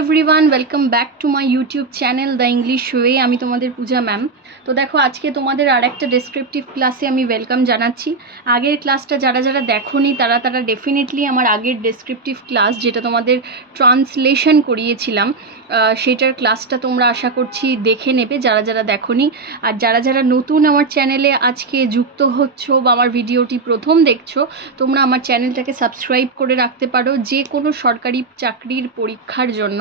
Everyone, welcome back to my YouTube channel the English way. আমি তোমাদের পূজা ম্যাম। তো দেখো, আজকে তোমাদের আর একটা ডেসক্রিপটিভ ক্লাসে আমি ওয়েলকাম জানাচ্ছি। আগের ক্লাসটা যারা যারা দেখোনি তারা ডেফিনেটলি আমার আগের ডেসক্রিপটিভ ক্লাস, যেটা তোমাদের ট্রান্সলেশন করিয়েছিলাম, সেটার ক্লাসটা তোমরা আশা করছি দেখে নেবে যারা যারা দেখোনি। আর যারা যারা নতুন আমার চ্যানেলে আজকে যুক্ত হচ্ছ বা আমার ভিডিওটি প্রথম দেখছো, তোমরা আমার চ্যানেলটাকে সাবস্ক্রাইব করে রাখতে পারো। যে কোনো সরকারি চাকরির পরীক্ষার জন্য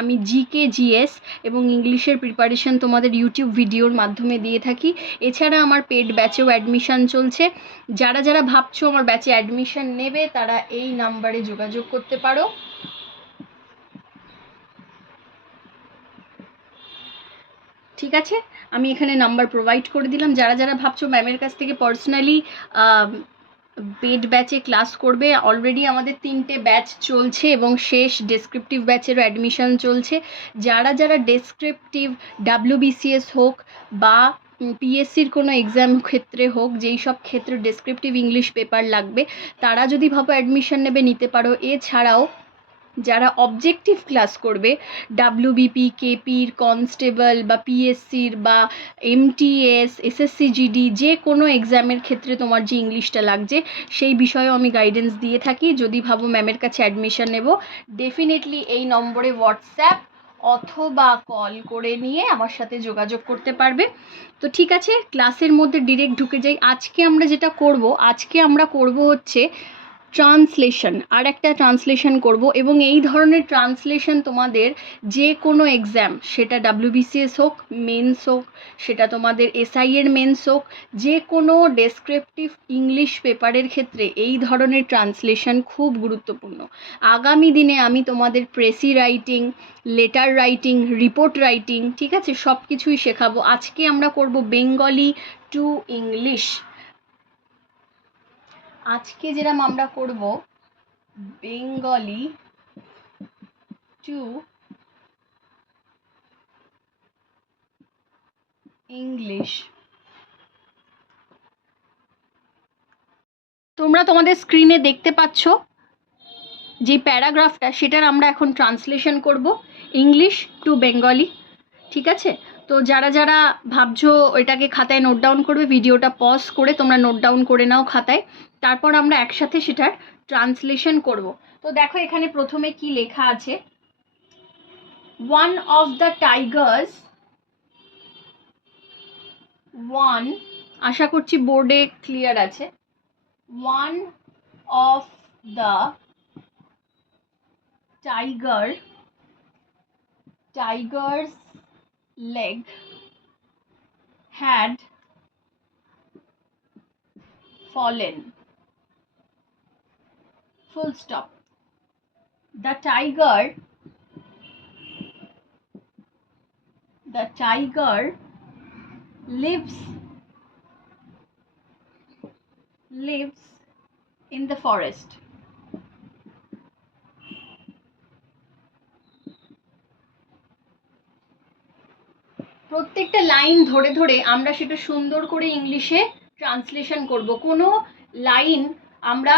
আমি জিকে, জিএস এবং ইংলিশের প্রিপারেশন তোমাদের ইউটিউব ভিডিওর মাধ্যমে দিয়ে থাকি। এছাড়া আমার পেড ব্যাচেও অ্যাডমিশান চলছে। যারা যারা ভাবছো আমার ব্যাচে অ্যাডমিশান নেবে তারা এই নাম্বারে যোগাযোগ করতে পারো। ঠিক আছে, আমি এখানে নাম্বার প্রোভাইড করে দিলাম। যারা যারা ভাবছো ম্যামের কাছ থেকে পার্সোনালি পেড ব্যাচে ক্লাস করবে, অলরেডি আমাদের 3টে ব্যাচ চলছে এবং শেষ ডেসক্রিপটিভ ব্যাচেরও অ্যাডমিশন চলছে। যারা যারা ডেসক্রিপটিভ WBCS হোক বা পিএসসির কোনো এক্সাম ক্ষেত্রে হোক, যেই সব ক্ষেত্রে ডেসক্রিপটিভ ইংলিশ পেপার লাগবে, তারা যদি ভাবো অ্যাডমিশন নেবে, নিতে পারো। এছাড়াও যারা অবজেক্টিভ ক্লাস করবে, WBP, কেপির, কনস্টেবল বা পিএসসির বা MTS, SSC GD, যে কোনো এক্সামের ক্ষেত্রে তোমার যে ইংলিশটা লাগছে সেই বিষয়েও আমি গাইডেন্স দিয়ে থাকি। যদি ভাবো ম্যামের কাছে অ্যাডমিশন নেব, ডেফিনেটলি এই নম্বরে হোয়াটসঅ্যাপ অথবা কল করে নিয়ে আমার সাথে যোগাযোগ করতে পারবে। তো ঠিক আছে, ক্লাসের মধ্যে ডিরেক্ট ঢুকে যাই। আজকে আমরা করব হচ্ছে ট্রান্সলেশন। আর একটা ট্রান্সলেশন করব, এবং এই ধরনের ট্রান্সলেশন তোমাদের যে কোনো এক্সাম, সেটা WBCS হোক, মেন্স হোক, সেটা তোমাদের SI এর মেন্স হোক, যে কোনো ডেসক্রিপটিভ ইংলিশ পেপারের ক্ষেত্রে এই ধরনের ট্রান্সলেশন খুব গুরুত্বপূর্ণ। আগামী দিনে আমি তোমাদের precis writing, letter writing, report writing, ঠিক আছে, সব কিছুই শেখাবো। আজকে আমরা করব বেঙ্গলি টু ইংলিশ। আজকে যেরকম আমরা করব বেঙ্গলি টু ইংলিশ। তোমরা তোমাদের স্ক্রিনে দেখতে পাচ্ছ যে প্যারাগ্রাফটা, সেটার আমরা এখন ট্রান্সলেশন করব ইংলিশ টু বেঙ্গলি। ঠিক আছে, তো যারা যারা ভাবছো এটাকে খাতায় নোট ডাউন করবে, ভিডিওটা পজ করে তোমরা নোট ডাউন করে নাও খাতায়, তারপর আমরা একসাথে সেটার ট্রান্সলেশন করব। তো দেখো এখানে প্রথমে কি লেখা আছে। আশা করছি বোর্ডে ক্লিয়ার আছে। One of the tiger's leg had fallen. Full stop. The tiger lives in the forest. প্রত্যেকটা লাইন ধরে ধরে আমরা সেটা সুন্দর করে ইংলিশে ট্রান্সলেশন করব। কোনো লাইন আমরা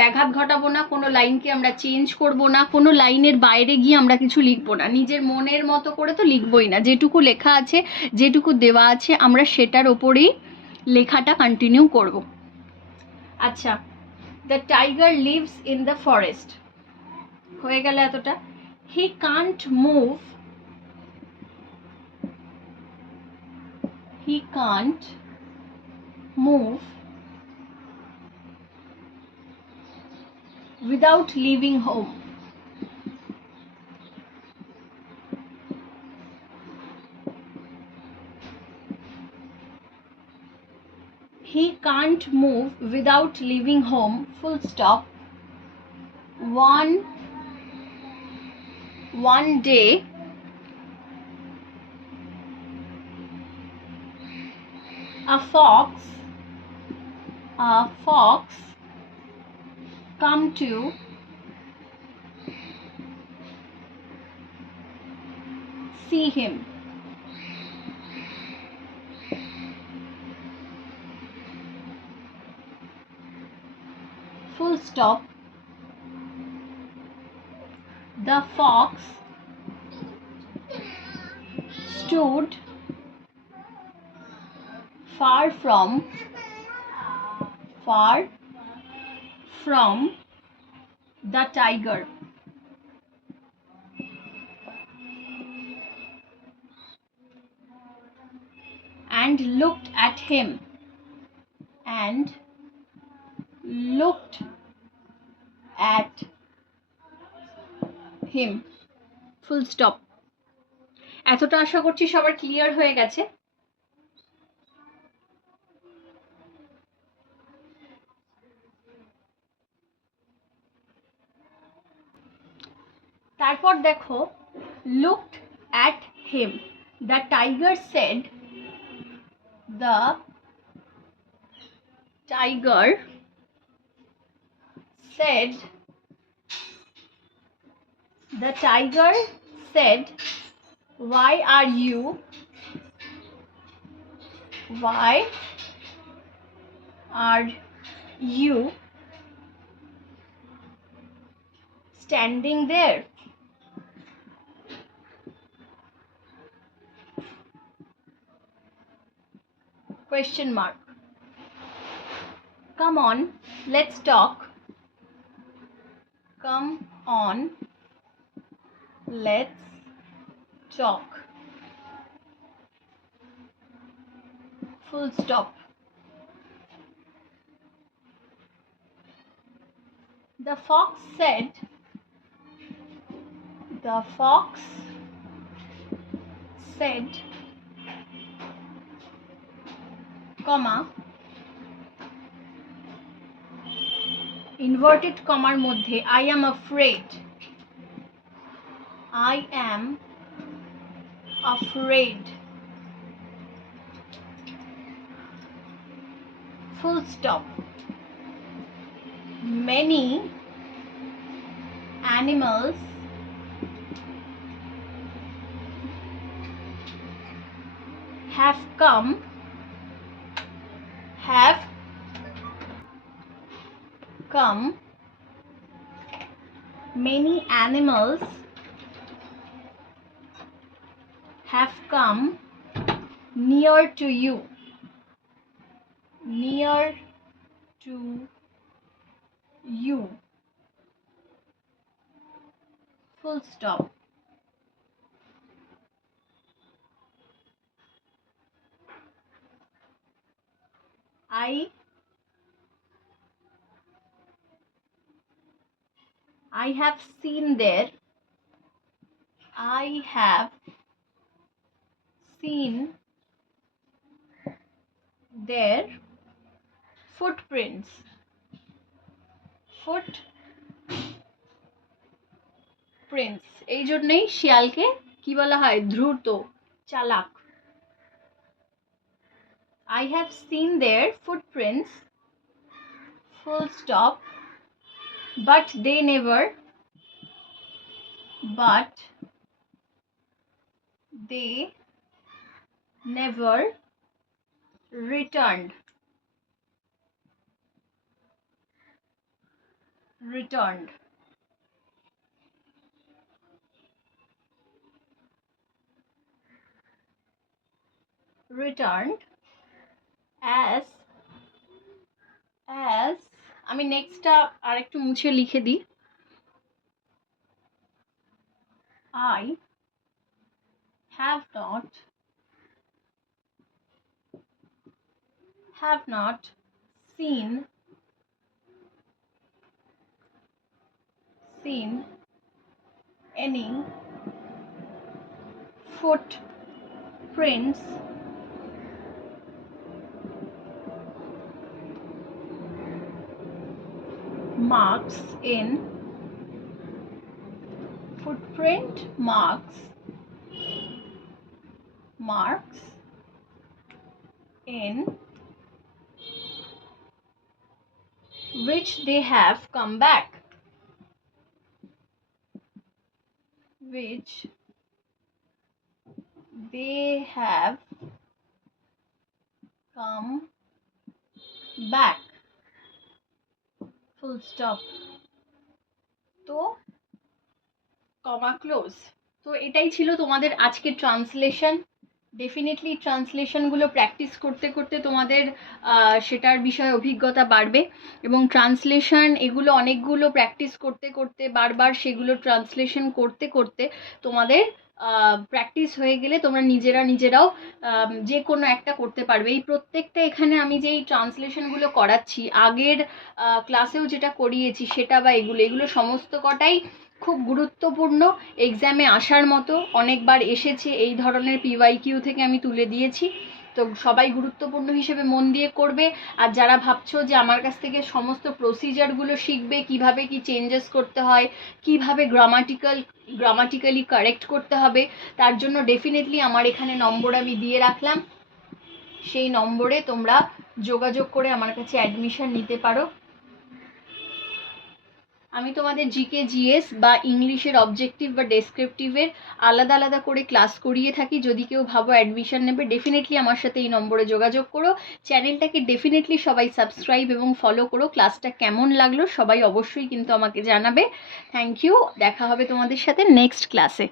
ব্যাঘাত ঘটাবো না, কোনো লাইনকে আমরা চেঞ্জ করব না, কোনো লাইনের বাইরে গিয়ে আমরা কিছু লিখবো না। নিজের মনের মতো করে তো লিখবই না, যেটুকু লেখা আছে, যেটুকু দেওয়া আছে, আমরা সেটার ওপরেই লেখাটা কন্টিনিউ করব। আচ্ছা, the tiger lives in the forest হয়ে গেল এতটা। হি Kant move without leaving home. He can't move without leaving home. Full stop. One day a fox come to see him. Full stop. The fox stood far from the tiger and looked at him full stop. এতটা আশা করছি সবার ক্লিয়ার হয়ে গেছে। তারপর দেখো, looked at him, the tiger said, the tiger said, why are you standing there? Question mark. Come on, let's talk. Come on, let's talk. Full stop. The fox said, comma, inverted comma মধ্যে I am afraid, full stop. Many animals have come many animals have come near to you, full stop. I have seen their footprints. এই জন্যই শিয়ালকে কি বলা হয়? দ্রুত, চালাক। I have seen their footprints, full stop, but they never returned. as আমি নেক্সটটা আরেকটু মুছে লিখে দিই। I have not seen any footprints marks in which they have come back. Full stop. তো কমা ক্লোজ। তো এটাই ছিল তোমাদের আজকের ট্রান্সলেশন। ডেফিনেটলি ট্রান্সলেশনগুলো প্র্যাকটিস করতে করতে তোমাদের সেটার বিষয়ে অভিজ্ঞতা বাড়বে, এবং ট্রান্সলেশন এগুলো অনেকগুলো প্র্যাকটিস করতে করতে বারবার সেগুলো ট্রান্সলেশন করতে করতে তোমাদের প্র্যাকটিস হয়ে গেলে তোমরা নিজেরাও যে কোনো একটা করতে পারবে। এই প্রত্যেকটা এখানে আমি যেই ট্রান্সলেশনগুলো করাচ্ছি, আগের ক্লাসেও যেটা করিয়েছি সেটা বা এগুলো সমস্ত কটাই খুব গুরুত্বপূর্ণ, এক্সামে আসার মতো, অনেকবার এসেছে, এই ধরনের পিওয়াইকিউ থেকে আমি তুলে দিয়েছি। তো সবাই গুরুত্বপূর্ণ হিসেবে মন দিয়ে করবে। আর যারা ভাবছো যে আমার কাছ থেকে সমস্ত প্রসিজারগুলো শিখবে, কিভাবে কি চেঞ্জেস করতে হয়, কিভাবে গ্রামাটিক্যালি কারেক্ট করতে হবে, তার জন্য ডেফিনেটলি আমার এখানে নম্বর আমি দিয়ে রাখলাম। সেই নম্বরে তোমরা যোগাযোগ করে আমার কাছে অ্যাডমিশন নিতে পারো। আমি তোমাদের জিকে জিএস বা ইংলিশের অবজেক্টিভ বা ডেসক্রিপটিভের আলাদা আলাদা করে ক্লাস করিয়ে থাকি। যদি কেউ ভাবো অ্যাডমিশন নেবে, ডেফিনেটলি আমার সাথে এই নম্বরে যোগাযোগ করো। চ্যানেলটাকে ডেফিনেটলি সবাই সাবস্ক্রাইব এবং ফলো করো। ক্লাসটা কেমন লাগলো সবাই অবশ্যই কিন্তু আমাকে জানাবে। থ্যাংক ইউ, দেখা হবে তোমাদের সাথে নেক্সট ক্লাসে।